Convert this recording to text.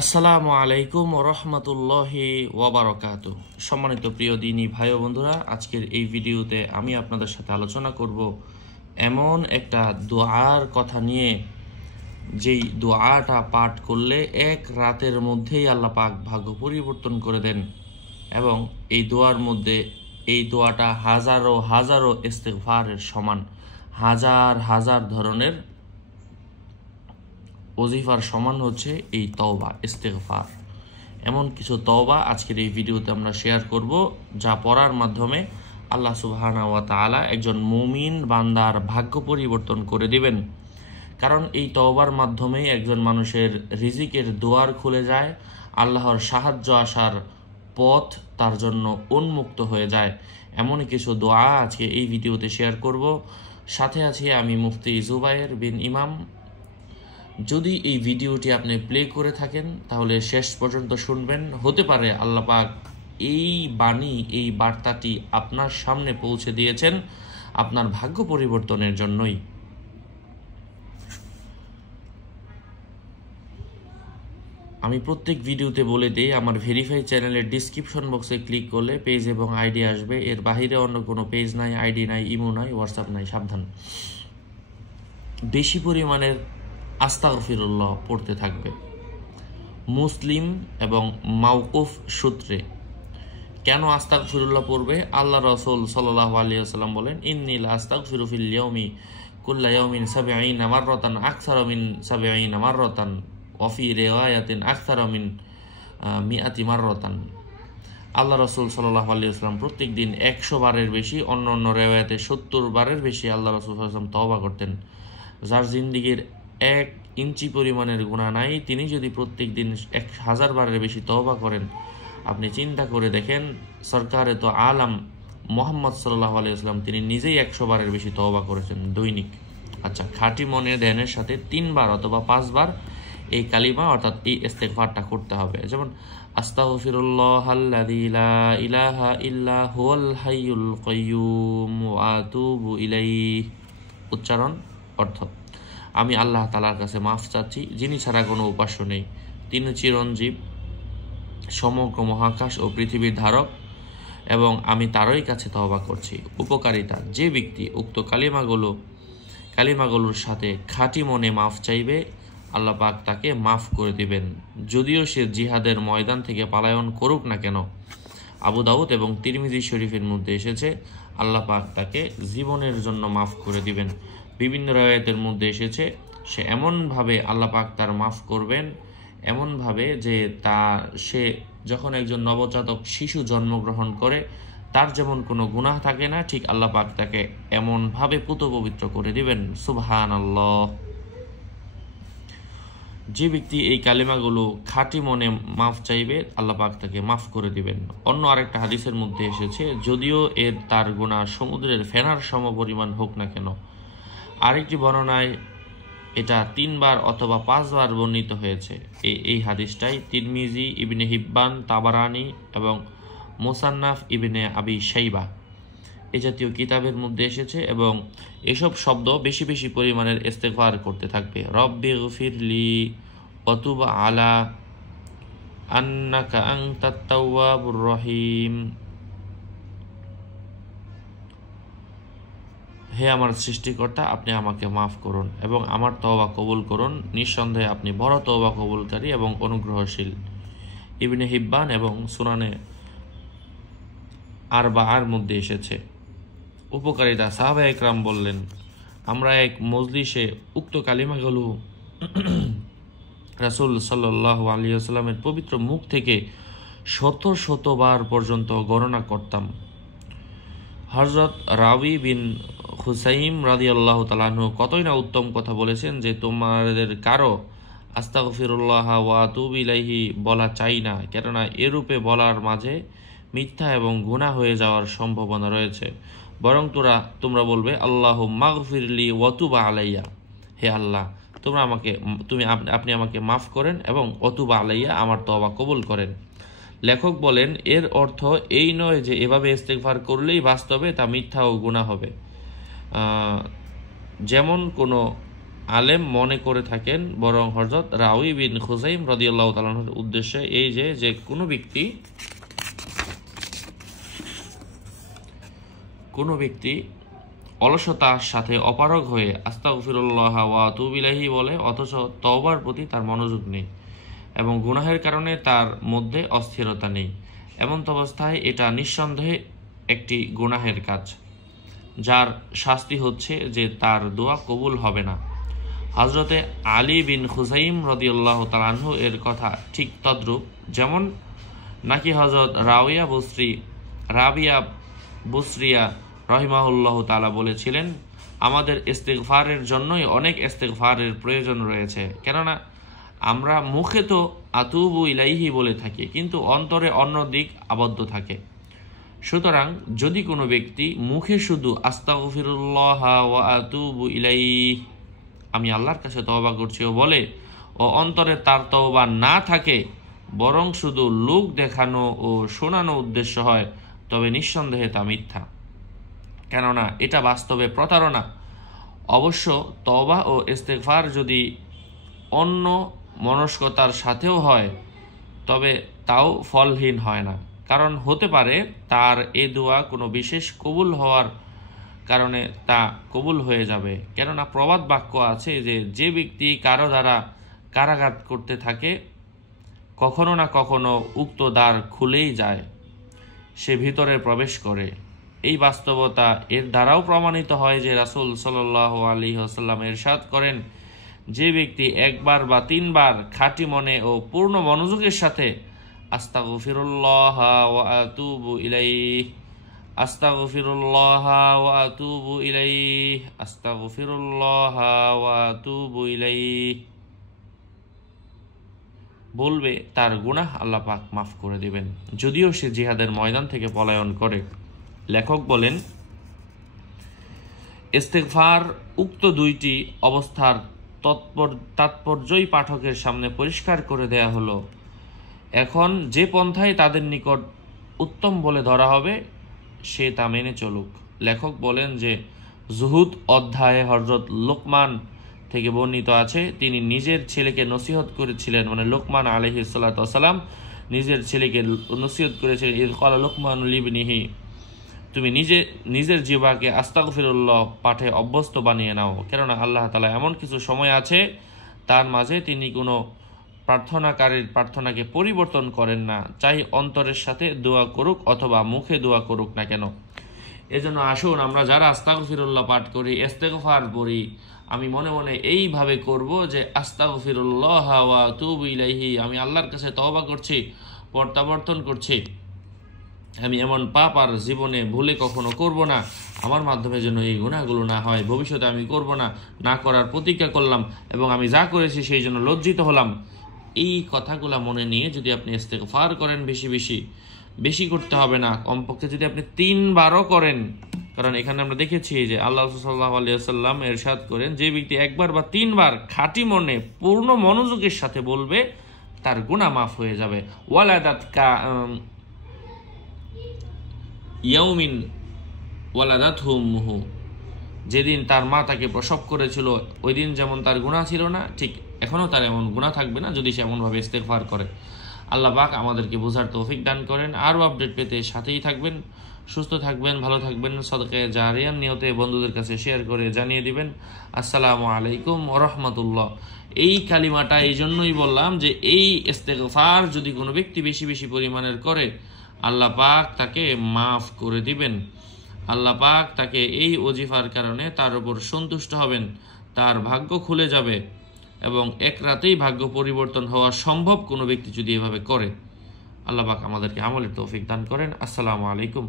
আসসালামু আলাইকুম রহমতুল্লাহি ওয়াবারাকাতু। সম্মানিত প্রিয় দিনী ভাই ও বন্ধুরা, আজকের এই ভিডিওতে আমি আপনাদের সাথে আলোচনা করব এমন একটা দোয়ার কথা নিয়ে, যেই দোয়াটা পাঠ করলে এক রাতের মধ্যেই আল্লাহ পাক ভাগ্য পরিবর্তন করে দেন। এবং এই দোয়ার মধ্যে এই দোয়াটা হাজারো হাজারো ইস্তিগফারের সমান, হাজার হাজার ধরনের ওজিফার সমান হচ্ছে এই তওবা ইস্তিগফার। এমন কিছু তওবা আজকের এই ভিডিওতে আমরা শেয়ার করব, যা পড়ার মাধ্যমে আল্লাহ সুবহানাহু ওয়া তাআলা একজন মুমিন বান্দার ভাগ্য পরিবর্তন করে দিবেন। কারণ এই তওবার মাধ্যমে একজন মানুষের রিজিকের দুয়ার খুলে যায়, আল্লাহর সাহায্য আসার পথ তার জন্য উন্মুক্ত হয়ে যায়। এমনই কিছু দোয়া আজকে এই ভিডিওতে শেয়ার করব। সাথে আছি আমি মুফতি জুবায়ের বিন ইমাম। যদি এই ভিডিওটি আপনি প্লে করে থাকেন তাহলে শেষ পর্যন্ত শুনবেন। হতে পারে আল্লাহ পাক এই বাণী, এই বার্তাটি আপনার সামনে পৌঁছে দিয়েছেন আপনার ভাগ্য পরিবর্তনের জন্যই। আমি প্রত্যেক ভিডিওতে বলে দিই, আমার ভেরিফাই চ্যানেলের ডিসক্রিপশন বক্সে ক্লিক করলে পেজ এবং আইডি আসবে। এর বাহিরে অন্য কোনো পেজ নাই, আইডি নাই, ইমো নাই, হোয়াটসঅ্যাপ নাই, সাবধান। বেশি পরিমাণের আস্তাগফিরুল্লাহ পড়তে থাকবে। মুসলিম এবং মাওকুফ সূত্রে কেন আস্তাগফিরুল্লাহ পড়বে? আল্লাহ রাসূল সাল্লাল্লাহু আলাইহি ওয়াসাল্লাম বলেন, ইন্নী লা আস্তাগফিরু ফিল ইয়াউমি কুল্লা ইয়াউমিন ৭০ মাররাতান আকসারা মিন ৭০ মাররাতান ওয়া ফি রিওয়ায়াতিন আকসারা মিন ১০০ মাররাতান। আল্লাহ রাসূল সাল্লাল্লাহু আলাইহি ওয়াসাল্লাম প্রত্যেক দিন ১০০ বারের বেশি, অন্য অন্য রিওয়ায়াতে ৭০ বারের বেশি আল্লাহ রাসূল সাল্লাল্লাহু আলাইহি ওয়াসাল্লাম তওবা করতেন। যার জিন্দেগীর ১ ইঞ্চি পরিমাণের গুনাহ নাই, তিনি যদি প্রত্যেক দিন ১০০০ বারের বেশি তওবা করেন, আপনি চিন্তা করে দেখেন, সরকারে তো আলাম মুহাম্মদ সাল্লাল্লাহু আলাইহি ওয়াসাল্লাম তিনি নিজেই ১০০ বারের বেশি তওবা করেছেন দৈনিক। আচ্ছা, খাঁটি মনে ধ্যানের সাথে ৩ বার অথবা ৫ বার এই কালিমা অর্থাৎ এই ইস্তিগফারটা করতে হবে। যেমন আস্তাগফিরুল্লাহাল্লাযী লা ইলাহা ইল্লা হুয়াল হাইয়ুল কাইয়্যুম ওয়া আতুবু ইলাইহি। উচ্চারণ, অর্থ: আমি আল্লাহ তাআলার কাছে মাফ চাচ্ছি, যিনি ছাড়া কোনো উপাস্য নেই, তিনি চিরঞ্জীব, সমগ্র মহাকাশ ও পৃথিবীর ধারক, এবং আমি তারই কাছে তওবা করছি। উপকারিতা: যে ব্যক্তি উক্ত কালিমাগুলোর সাথে খাঁটি মনে মাফ চাইবে, আল্লাহ পাক তাকে মাফ করে দিবেন, যদিও সে জিহাদের ময়দান থেকে পলায়ন করুক না কেন। আবু দাউদ এবং তিরমিজি শরীফের মধ্যে এসেছে, আল্লাহ পাক তাকে জীবনের জন্য মাফ করে দিবেন। বিভিন্ন রাওয়ায়াতের মধ্যে এসেছে, সে এমনভাবে আল্লাহ পাক তার মাফ করবেন, এমনভাবে যে সে যখন একজন নবজাতক শিশু জন্মগ্রহণ করে, তার যেমন কোনো গুনাহ থাকে না, ঠিক আল্লাহ পাক তাকে এমনভাবে পুত পবিত্র করে দিবেন। সুবহানাল্লাহ। যে ব্যক্তি এই কালিমাগুলো খাঁটি মনে মাফ চাইবে, আল্লাহ পাক তাকে মাফ করে দিবেন। অন্য আরেকটা হাদিসের মধ্যে এসেছে, যদিও তার গুনাহ সমুদ্রের ফেনার সমপরিমাণ হোক না কেন। আরেকটি বর্ণনায় এটা ৩ বার অথবা ৫ বার বর্ণিত হয়েছে। এই হাদিসটাই তিরমিজি, ইবনে হিব্বান, তাবারানি এবং মুসান্নাফ ইবনে আবি শাইবা এই জাতীয় কিতাবের মধ্যে এসেছে। এবং এসব শব্দ বেশি বেশি পরিমাণের ইস্তিগফার করতে থাকবে। রব্বি গফিরলি ওয়া তুব আলা আন্নাকা আনতাত তাওয়াবুর রহিম। হে আমার সৃষ্টিকর্তা, আপনি আমাকে মাফ করুন এবং আমার তওবা কবুল করুন, নিঃসন্দেহে আপনি বড় তওবা কবুলকারী এবং অনুগ্রহশীল। ইবনে হিব্বান এবং সুনানে আরবাআর মধ্যে এসেছে। উপকারিতা: সাহাবায়ে ইকরাম বললেন, আমরা এক মজলিসে উক্ত কালিমাগুলো রাসূল সাল্লাল্লাহু আলাইহি ওয়াসাল্লামের পবিত্র মুখ থেকে শত শতবার পর্যন্ত গণনা করতাম। হযরত রাবি বিন হুসাইম রাদিয়াল্লাহু তাআলা আনহু কতই না উত্তম কথা বলেছেন যে, তোমাদের কারো আস্তাগফিরুল্লাহ ওয়া আতুবু ইলাইহি বলা চাই না, কেননা এরূপে বলার মাঝে মিথ্যা এবং গুনাহ হয়ে যাওয়ার সম্ভাবনা রয়েছে। বরং তোমরা বলবে, আল্লাহুম্মা গফিরলি ওয়া তুব আলাইয়া। হে আল্লাহ, আপনি আমাকে মাফ করেন এবং ওতুব আলাইয়া, আমার তওবা কবুল করেন। লেখক বলেন, এর অর্থ এই নয় যে এভাবে ইস্তিগফার করলেই বাস্তবে তা মিথ্যা ও গুনাহ হবে। যেমন কোনো আলেম মনে করে থাকেন, বরং হযরত রাউই বিন খুজাইম রাদিয়াল্লাহু তাআলা আনহুর উদ্দেশ্যে এই যে কোনো ব্যক্তি অলসতার সাথে অপারগ হয়ে আস্তাগফিরুল্লাহ ওয়া আতুবু ইলাইহি বলে, অথচ তওবার প্রতি তার মনোযোগ নেই এবং গুনাহের কারণে তার মধ্যে অস্থিরতা নেই, এমন অবস্থায় এটা নিঃসন্দেহে একটি গুনাহের কাজ, যার শাস্তি হচ্ছে যে তার দোয়া কবুল হবে না। হযরতে আলী বিন খুজাইম রাদিয়াল্লাহু তাআলা আনহু এর কথা ঠিক তদ্রূপ, যেমন নাকি হযরত রাবিয়া বুসরিয়া রাহিমাহুল্লাহ তাআলা বলেছিলেন, আমাদের ইস্তিগফারের জন্যই অনেক ইস্তিগফারের প্রয়োজন রয়েছে, কেননা আমরা মুখে তো আতুবু ইলাইহি বলে থাকি, কিন্তু অন্তরে অন্য দিক আবদ্ধ থাকে। সুতরাং যদি কোনো ব্যক্তি মুখে শুধু আস্তাগফিরুল্লাহ ওয়া আতুবু ইলাইহি, আমি আল্লাহর কাছে তওবা করছি ও বলে, ও অন্তরে তার তওবা না থাকে, বরং শুধু লোক দেখানো ও শোনানো উদ্দেশ্য হয়, তবে নিঃসন্দেহে তা মিথ্যা, কেননা এটা বাস্তবে প্রতারণা। অবশ্য তওবা ও ইস্তিগফার যদি অন্য মনস্কতার সাথেও হয়, তবে তাও ফলহীন হয় না, কারণ হতে পারে তার এ দোয়া কোনো বিশেষ কবুল হওয়ার কারণে তা কবুল হয়ে যাবে। কেননা প্রবাদ বাক্য আছে যে ব্যক্তি কারো দ্বারা কারাঘাত করতে থাকে, কখনো না কখনো উক্ত দ্বার খুলেই যায়, সে ভিতরে প্রবেশ করে। এই বাস্তবতা এর দ্বারাও প্রমাণিত হয় যে রাসূল সাল্লাল্লাহু আলাইহি ওয়াসাল্লাম ইরশাদ করেন, যে ব্যক্তি একবার বা তিনবার খাঁটি মনে ও পূর্ণ মনোযোগের সাথে আস্তাগফিরুল্লাহ ওয়া আতুবু ইলাইহি, আস্তাগফিরুল্লাহ ওয়া আতুবু ইলাইহি, আস্তাগফিরুল্লাহ ওয়া আতুবু ইলাইহি বলবে, তার গুনাহ আল্লাহ পাক মাফ করে দিবেন, যদিও সে জিহাদের ময়দান থেকে পলায়ন করে। লেখক বলেন, ইস্তিগফার উক্ত দুইটি অবস্থার তাৎপর্যই পাঠকের সামনে পরিষ্কার করে দেয়া হলো। এখন যে পন্থায় তাদের নিকট উত্তম বলে ধরা হবে, সে তা মেনে চলুক। লেখক বলেন যে জুহুদ অধ্যায়ে হযরত লোকমান থেকে বর্ণিত আছে, তিনি নিজের ছেলেকে নসিহত করেছিলেন, মানে লোকমান আলাইহিস সালাতু ওয়াস সালাম নিজের ছেলেকে নসিহত করেছিলেন, ইয ক্বালা লোকমানু লিবনিহি, তুমি নিজের জিহ্বাকে আস্তাগফিরুল্লাহ পাঠে অভ্যস্ত বানিয়ে নাও, কেননা আল্লাহ তাআলা এমন কিছু সময় আছে তার মাঝে তিনি কোনো প্রার্থনাকারীর প্রার্থনাকে পরিবর্তন করেন না, চাই অন্তরের সাথে দোয়া করুক অথবা মুখে দোয়া করুক না কেন। এজন্য আসুন আমরা যারা আস্তাগফিরুল্লাহ পাঠ করি, ইস্তিগফার পড়ি, আমি মনে মনে এইভাবে করব যে আস্তাগফিরুল্লাহ ওয়া আতুবু ইলাইহি, আমি আল্লাহর কাছে তওবা করছি, প্রত্যাবর্তন করছি, আমি এমন পাপ আর জীবনে ভুলে কখনো করব না, আমার মাধ্যমে যেন এই গুনাহগুলো না হয়, ভবিষ্যতে আমি করব না, না করার প্রতিজ্ঞা করলাম, এবং আমি যা করেছি সেই জন্য লজ্জিত হলাম। এই কথাগুলো মনে নিয়ে যদি আপনি ইস্তিগফার করেন, বেশি করতে হবে না, কমপক্ষে যদি আপনি 3 বারও করেন, কারণ এখানে আমরা দেখেছি যে আল্লাহ সাল্লাল্লাহু আলাইহি ওয়াসাল্লাম ইরশাদ করেন, যে ব্যক্তি একবার বা 3 বার খাঁটি মনে পূর্ণ মনোযোগের সাথে বলবে, তার গুনাহ মাফ হয়ে যাবে। ওয়ালাদাতকা ইয়াউমিন ওয়ালাদাতহু উম্মুহু, যেদিন তার মা তাকে প্রসব করেছিল, ওই দিন যেমন তার গুনাহ ছিল না, ঠিক এখনও তার এমন গুনাহ থাকবে না যদি সে এমনভাবে ইস্তিগফার করে। আল্লাহ পাক আমাদেরকে বোঝার তৌফিক দান করেন। আরও আপডেট পেতে সাথেই থাকবেন, সুস্থ থাকবেন, ভালো থাকবেন, সদকায়ে জারিয়ার নিয়তে বন্ধুদের কাছে শেয়ার করে জানিয়ে দিবেন। আসসালামু আলাইকুম ওয়া রাহমাতুল্লাহ। এই কালিমাটা এই জন্যই বললাম যে এই ইস্তিগফার যদি কোনো ব্যক্তি বেশি পরিমাণের করে, আল্লাহ পাক তাকে মাফ করে দিবেন। আল্লাহ পাক তাকে এই ওজিফার কারণে তার উপর সন্তুষ্ট হবেন, তার ভাগ্য খুলে যাবে, এবং এক রাতেই ভাগ্য পরিবর্তন হওয়া সম্ভব কোনো ব্যক্তি যদি এভাবে করে। আল্লাহ পাক আমাদেরকে আমলের তৌফিক দান করেন। আসসালামু আলাইকুম।